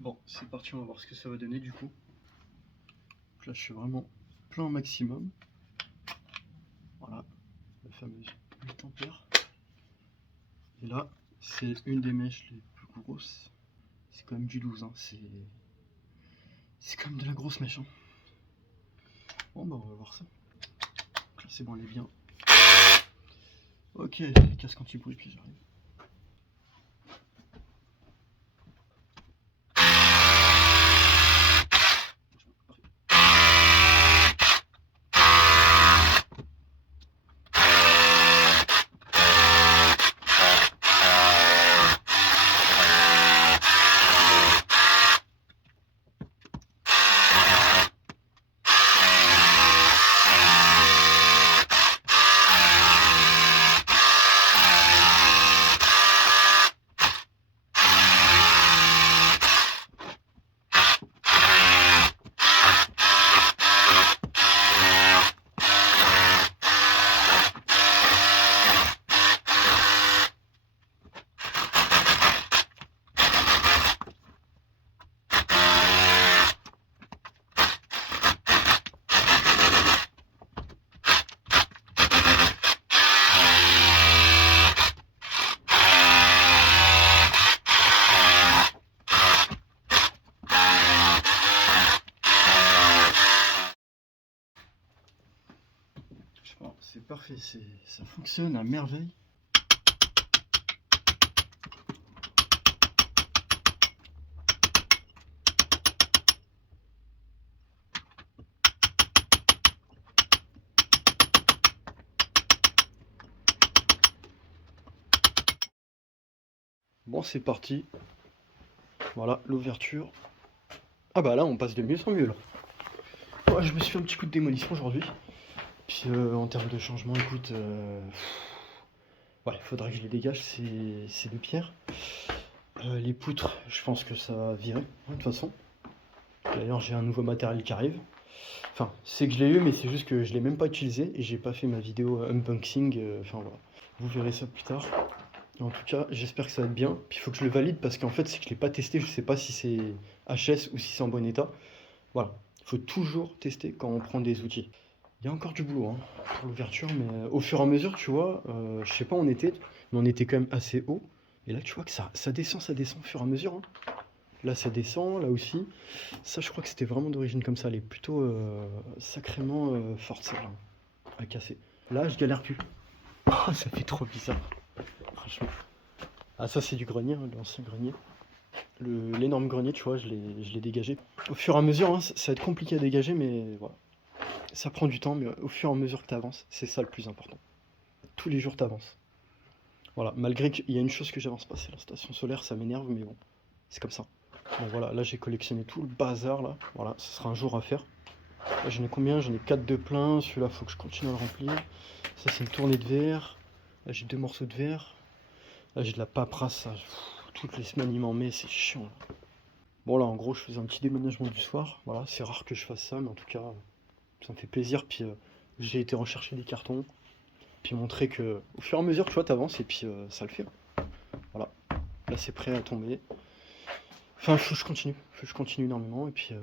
Bon, c'est parti, on va voir ce que ça va donner du coup. Donc là, je suis vraiment plein maximum. Voilà, la fameuse 8 ampères. Et là, c'est une des mèches les plus grosses. C'est quand même du 12, hein. C'est quand même de la grosse mèche. Hein. Bon, bah, on va voir ça. Donc là, c'est bon, elle est bien. Ok, casque anti-bruit, puis j'arrive. Bon, c'est parfait, ça fonctionne à merveille. Bon, c'est parti. Voilà, l'ouverture. Ah bah là, on passe de mieux en mieux là. Ouais, je me suis fait un petit coup de démolition aujourd'hui. Puis en termes de changement, écoute, ouais, il faudra que je les dégage, c'est de pierre. Les poutres, je pense que ça va virer, de toute façon. D'ailleurs, j'ai un nouveau matériel qui arrive. Enfin, c'est que je l'ai eu, mais c'est juste que je l'ai même pas utilisé et j'ai pas fait ma vidéo unboxing. Enfin voilà, vous verrez ça plus tard. En tout cas, j'espère que ça va être bien. Puis il faut que je le valide parce qu'en fait, c'est que je l'ai pas testé. Je sais pas si c'est HS ou si c'est en bon état. Voilà, il faut toujours tester quand on prend des outils. Il y a encore du boulot hein, pour l'ouverture, mais au fur et à mesure, tu vois, je sais pas où on était, mais on était quand même assez haut. Et là, tu vois que ça descend au fur et à mesure. Hein. Là, ça descend, là aussi. Ça, je crois que c'était vraiment d'origine comme ça. Elle est plutôt sacrément forte, celle-là, à casser. Là, je galère plus. Oh, ça fait trop bizarre. Franchement. Ah, ça, c'est du grenier, hein, l'ancien grenier. L'énorme grenier, tu vois, je l'ai dégagé. Au fur et à mesure, hein, ça va être compliqué à dégager, mais voilà. Ça prend du temps, mais au fur et à mesure que tu avances, c'est ça le plus important. Tous les jours, tu avances. Voilà, malgré qu'il y a une chose que j'avance pas, c'est la station solaire, ça m'énerve, mais bon, c'est comme ça. Bon, voilà, là j'ai collectionné tout le bazar, là. Voilà, ce sera un jour à faire. Là, j'en ai combien? J'en ai 4 de plein. Celui-là, faut que je continue à le remplir. Ça, c'est une tournée de verre. Là, j'ai 2 morceaux de verre. Là, j'ai de la paperasse. Ça. Toutes les semaines, il m'en met, c'est chiant. Là. Bon, là, en gros, je faisais un petit déménagement du soir. Voilà, c'est rare que je fasse ça, mais en tout cas, ça me fait plaisir. Puis, j'ai été rechercher des cartons. Puis, montrer que, au fur et à mesure, tu vois, t'avances et puis ça le fait. Voilà. Là, c'est prêt à tomber. Enfin, faut que je continue. Faut que je continue énormément et puis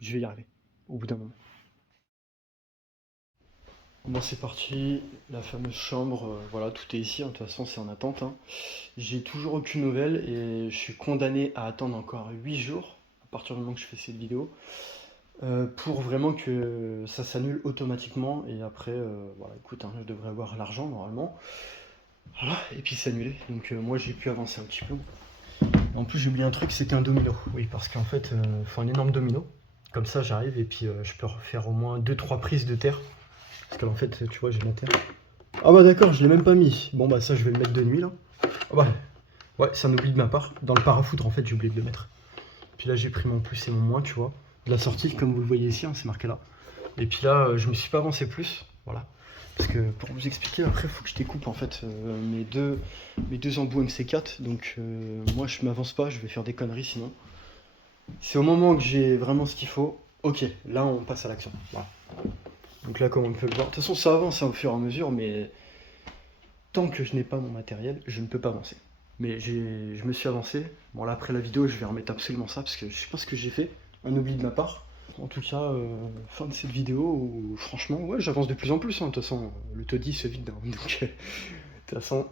je vais y arriver au bout d'un moment. Bon, c'est parti, la fameuse chambre, voilà, tout est ici, hein, de toute façon c'est en attente. Hein. J'ai toujours aucune nouvelle et je suis condamné à attendre encore 8 jours, à partir du moment que je fais cette vidéo, pour vraiment que ça s'annule automatiquement. Et après, voilà, écoute, hein, je devrais avoir l'argent normalement. Voilà, et puis s'annuler. Donc moi j'ai pu avancer un petit peu. En plus j'ai oublié un truc, c'était un domino. Oui, parce qu'en fait, il faut un énorme domino. Comme ça j'arrive et puis je peux refaire au moins 2-3 prises de terre. Parce qu'en fait, tu vois, j'ai la terre. Ah bah d'accord, je l'ai même pas mis. Bon bah ça, je vais le mettre de nuit là. Ah bah, ouais, c'est un oubli de ma part. Dans le parafoudre, en fait, j'ai oublié de le mettre. Puis là, j'ai pris mon plus et mon moins, tu vois. De la sortie, comme vous le voyez ici, hein, c'est marqué là. Et puis là, je me suis pas avancé plus. Voilà. Parce que pour vous expliquer, après, il faut que je découpe en fait mes deux embouts MC4. Donc moi, je m'avance pas, je vais faire des conneries sinon. C'est au moment que j'ai vraiment ce qu'il faut. Ok, là, on passe à l'action. Voilà. Donc là, comme on peut le voir, de toute façon, ça avance hein, au fur et à mesure, mais tant que je n'ai pas mon matériel, je ne peux pas avancer. Mais je me suis avancé. Bon là après la vidéo je vais remettre absolument ça parce que je sais pas ce que j'ai fait. Un oubli de ma part. En tout cas, fin de cette vidéo où franchement ouais j'avance de plus en plus, hein. De toute façon le taudis se vide, hein. Donc de toute façon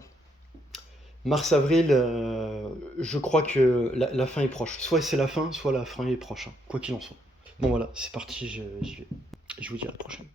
mars-avril, je crois que la fin est proche. Soit c'est la fin, soit la fin est proche, hein, quoi qu'il en soit. Bon voilà, c'est parti, j'y vais. Et je vous dis à la prochaine.